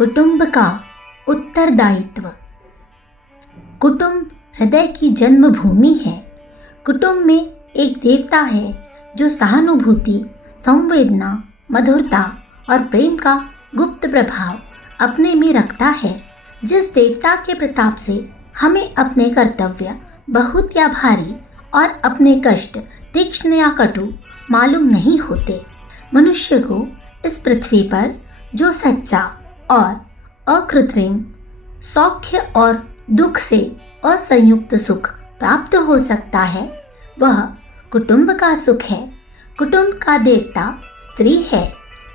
कुटुंब का उत्तरदायित्व। कुटुंब हृदय की जन्मभूमि है। कुटुंब में एक देवता है जो सहानुभूति, संवेदना, मधुरता और प्रेम का गुप्त प्रभाव अपने में रखता है। जिस देवता के प्रताप से हमें अपने कर्तव्य बहुत या भारी और अपने कष्ट तीक्ष्ण या कटु मालूम नहीं होते। मनुष्य को इस पृथ्वी पर जो सच्चा और अकृत्रिम सौख्य और दुख से असंयुक्त सुख प्राप्त हो सकता है, वह कुटुंब का सुख है। कुटुंब का देवता स्त्री है।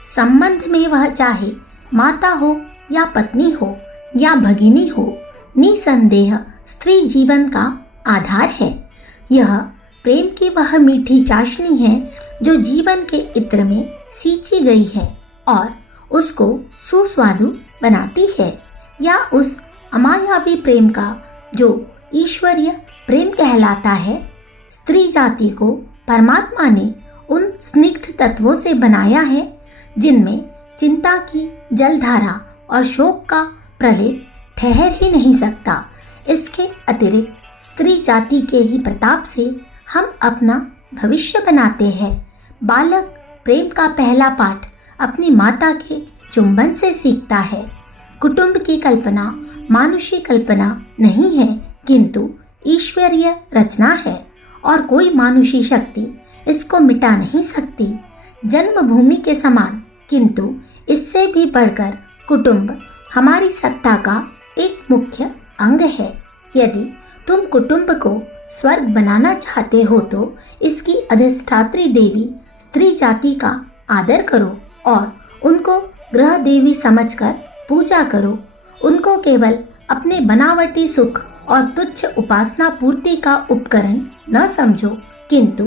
संबंध में वह चाहे माता हो या पत्नी हो या भगिनी हो, निसंदेह स्त्री जीवन का आधार है। यह प्रेम की वह मीठी चाशनी है जो जीवन के इत्र में सींची गई है और उसको सुस्वादु बनाती है, या उस अमायावी प्रेम का जो ईश्वरीय प्रेम कहलाता है। स्त्री जाति को परमात्मा ने उन स्निग्ध तत्वों से बनाया है जिनमें चिंता की जलधारा और शोक का प्रलय ठहर ही नहीं सकता। इसके अतिरिक्त स्त्री जाति के ही प्रताप से हम अपना भविष्य बनाते हैं। बालक प्रेम का पहला पाठ अपनी माता के चुंबन से सीखता है। कुटुंब की कल्पना मानुषी कल्पना नहीं है, किंतु ईश्वरीय रचना है और कोई मानुषी शक्ति इसको मिटा नहीं सकती। जन्मभूमि के समान, किंतु इससे भी बढ़कर कुटुंब हमारी सत्ता का एक मुख्य अंग है। यदि तुम कुटुंब को स्वर्ग बनाना चाहते हो तो इसकी अधिष्ठात्री देवी स्त्री जाति का आदर करो और उनको ग्रह देवी समझकर पूजा करो। उनको केवल अपने बनावटी सुख और तुच्छ उपासना पूर्ति का उपकरण न समझो, किंतु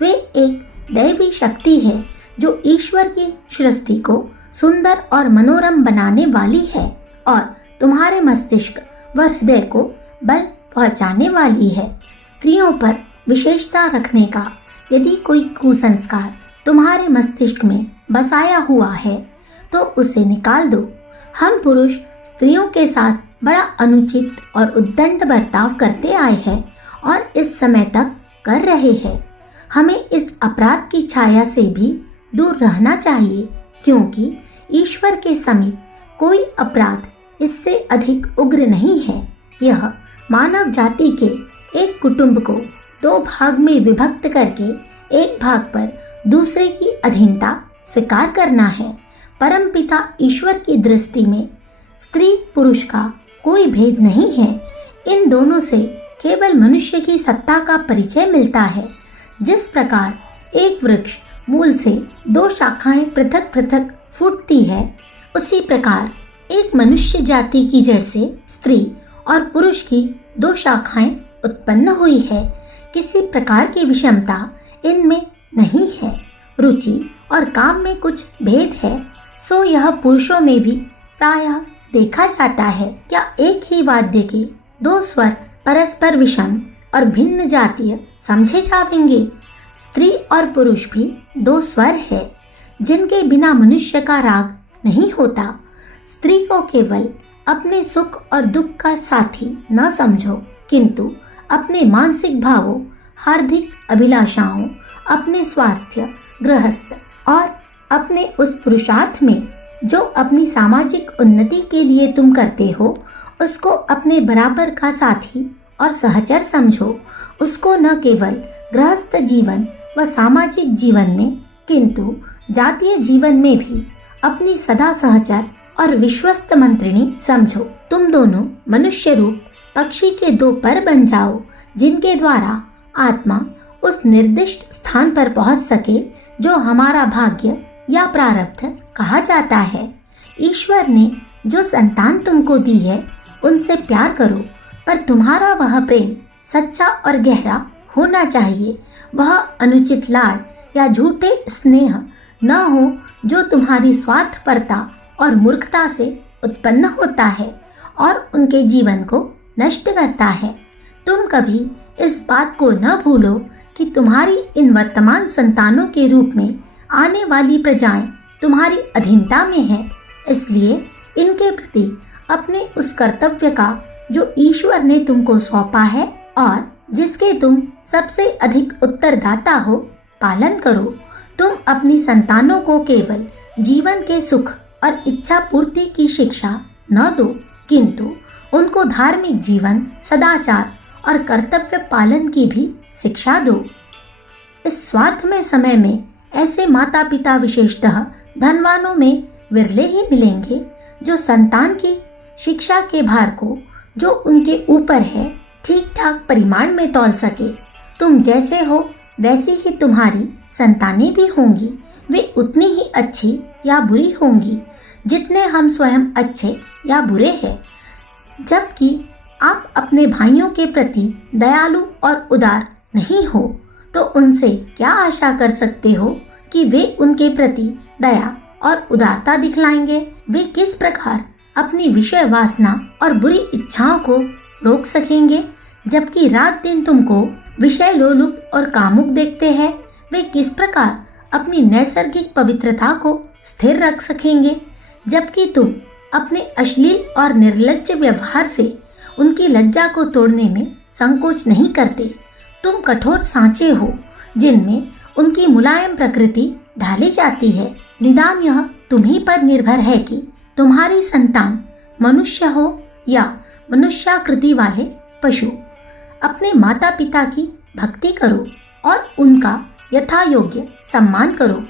वे एक दैवी शक्ति है जो ईश्वर की सृष्टि को सुंदर और मनोरम बनाने वाली है और तुम्हारे मस्तिष्क व हृदय को बल पहुंचाने वाली है। स्त्रियों पर विशेषता रखने का यदि कोई कुसंस्कार तुम्हारे मस्तिष्क में बसाया हुआ है तो उसे निकाल दो। हम पुरुष स्त्रियों के साथ बड़ा अनुचित और उद्दंड बर्ताव करते आए हैं और इस समय तक कर रहे हैं। हमें इस अपराध की छाया से भी दूर रहना चाहिए, क्योंकि ईश्वर के समीप कोई अपराध इससे अधिक उग्र नहीं है। यह मानव जाति के एक कुटुंब को दो भाग में विभक्त करके एक भाग पर दूसरे की अधीनता स्वीकार करना है। परमपिता ईश्वर की दृष्टि में स्त्री पुरुष का कोई भेद नहीं है। इन दोनों से केवल मनुष्य की सत्ता का परिचय मिलता है। जिस प्रकार एक वृक्ष मूल से दो शाखाएं पृथक पृथक फूटती है, उसी प्रकार एक मनुष्य जाति की जड़ से स्त्री और पुरुष की दो शाखाएं उत्पन्न हुई है। किसी प्रकार की विषमता इनमें नहीं है। रुचि और काम में कुछ भेद है, सो यह पुरुषों में भी प्रायः देखा जाता है। क्या एक ही वाद्य के दो स्वर परस्पर विषम और भिन्न जातीय समझे जाएंगे? स्त्री और पुरुष भी दो स्वर है जिनके बिना मनुष्य का राग नहीं होता। स्त्री को केवल अपने सुख और दुख का साथी न समझो, किंतु अपने मानसिक भावों, हार्दिक अभिलाषाओं, अपने स्वास्थ्य, गृहस्थ और अपने उस पुरुषार्थ में जो अपनी सामाजिक उन्नति के लिए तुम करते हो, उसको अपने बराबर का साथी और सहचर समझो। उसको न केवल गृहस्थ जीवन व सामाजिक जीवन में, किंतु जातीय जीवन में भी अपनी सदा सहचर और विश्वस्त मंत्रिणी समझो। तुम दोनों मनुष्य रूप पक्षी के दो पर बन जाओ, जिनके द्वारा आत्मा उस निर्दिष्ट स्थान पर पहुंच सके जो हमारा भाग्य या प्रारब्ध कहा जाता है। ईश्वर ने जो संतान तुमको दी है उनसे प्यार करो, पर तुम्हारा वह प्रेम सच्चा और गहरा होना चाहिए। वह अनुचित लाड या झूठे स्नेह न हो जो तुम्हारी स्वार्थपरता और मूर्खता से उत्पन्न होता है और उनके जीवन को नष्ट करता है। तुम कभी इस बात को न भूलो कि तुम्हारी इन वर्तमान संतानों के रूप में आने वाली प्रजाएं तुम्हारी अधीनता में है। इसलिए इनके प्रति अपने उस कर्तव्य का जो ईश्वर ने तुमको सौंपा है और जिसके तुम सबसे अधिक उत्तरदाता हो, पालन करो। तुम अपनी संतानों को केवल जीवन के सुख और इच्छा पूर्ति की शिक्षा न दो, किंतु उनको धार्मिक जीवन, सदाचार और कर्तव्य पालन की भी शिक्षा दो। इस स्वार्थमय समय में ऐसे माता पिता विशेषतः धनवानों में विरले ही मिलेंगे जो संतान की शिक्षा के भार को जो उनके ऊपर है ठीक ठाक परिमाण में तौल सके। तुम जैसे हो वैसी ही तुम्हारी संतानें भी होंगी। वे उतनी ही अच्छी या बुरी होंगी जितने हम स्वयं अच्छे या बुरे हैं। जबकि आप अपने भाइयों के प्रति दयालु और उदार नहीं हो तो उनसे क्या आशा कर सकते हो कि वे उनके प्रति दया और उदारता दिखलाएंगे। वे किस प्रकार अपनी विषय वासना और बुरी इच्छाओं को रोक सकेंगे, जबकि रात दिन तुमको विषय लोलुप और कामुक देखते हैं। वे किस प्रकार अपनी नैसर्गिक पवित्रता को स्थिर रख सकेंगे, जबकि तुम अपने अश्लील और निर्लज्ज व्यवहार से उनकी लज्जा को तोड़ने में संकोच नहीं करते। तुम कठोर सांचे हो जिनमें उनकी मुलायम प्रकृति ढाली जाती है। निदान यह तुम्ही पर निर्भर है कि तुम्हारी संतान मनुष्य हो या मनुष्याकृति वाले पशु। अपने माता पिता की भक्ति करो और उनका यथा योग्य सम्मान करो।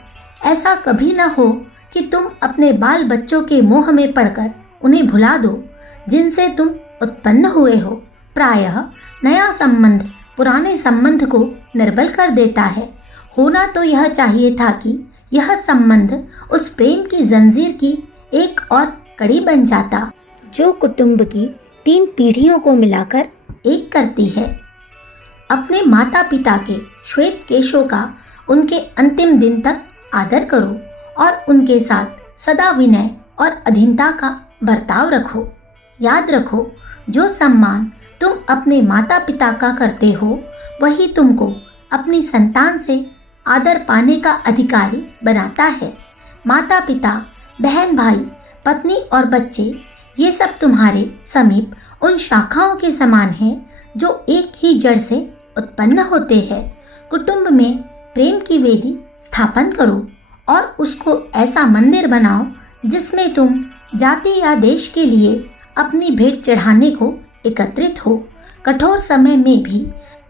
ऐसा कभी न हो कि तुम अपने बाल बच्चों के मोह में पड़कर उन्हें भुला दो जिनसे तुम उत्पन्न हुए हो। प्रायः नया संबंध पुराने संबंध को निर्बल कर देता है। होना तो यह चाहिए था कि यह संबंध उस प्रेम की जंजीर की एक और कड़ी बन जाता जो कुटुंब की 3 पीढ़ियों को मिलाकर एक करती है। अपने माता पिता के श्वेत केशों का उनके अंतिम दिन तक आदर करो और उनके साथ सदा विनय और अधीनता का बर्ताव रखो। याद रखो, जो सम्मान तुम अपने माता पिता का करते हो वही तुमको अपनी संतान से आदर पाने का अधिकारी बनाता है। माता पिता, बहन भाई, पत्नी और बच्चे ये सब तुम्हारे समीप उन शाखाओं के समान हैं जो एक ही जड़ से उत्पन्न होते हैं। कुटुंब में प्रेम की वेदी स्थापन करो और उसको ऐसा मंदिर बनाओ जिसमें तुम जाति या देश के लिए अपनी भेंट चढ़ाने को एकत्रित हो। कठोर समय में भी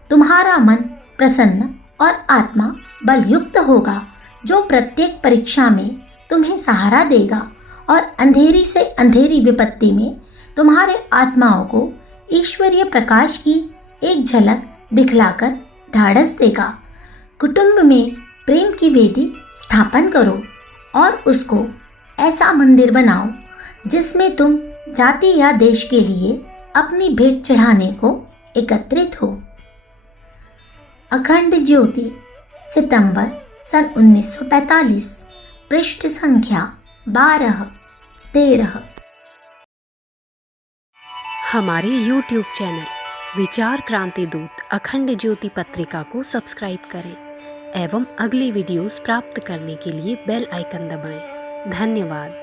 तुम्हारा मन प्रसन्न और आत्मा बलयुक्त होगा, जो प्रत्येक परीक्षा में तुम्हें सहारा देगा और अंधेरी से अंधेरी विपत्ति में तुम्हारे आत्माओं को ईश्वरीय प्रकाश की एक झलक दिखलाकर ढाढ़स देगा। कुटुंब में प्रेम की वेदी स्थापन करो और उसको ऐसा मंदिर बनाओ जिसमें तुम जाति या देश के लिए अपनी भेंट चढ़ाने को एकत्रित हो। अखंड ज्योति, सितंबर सन 1945, पृष्ठ संख्या 12-13। हमारे YouTube चैनल विचार क्रांति दूत अखंड ज्योति पत्रिका को सब्सक्राइब करें एवं अगली वीडियोस प्राप्त करने के लिए बेल आइकन दबाएं। धन्यवाद।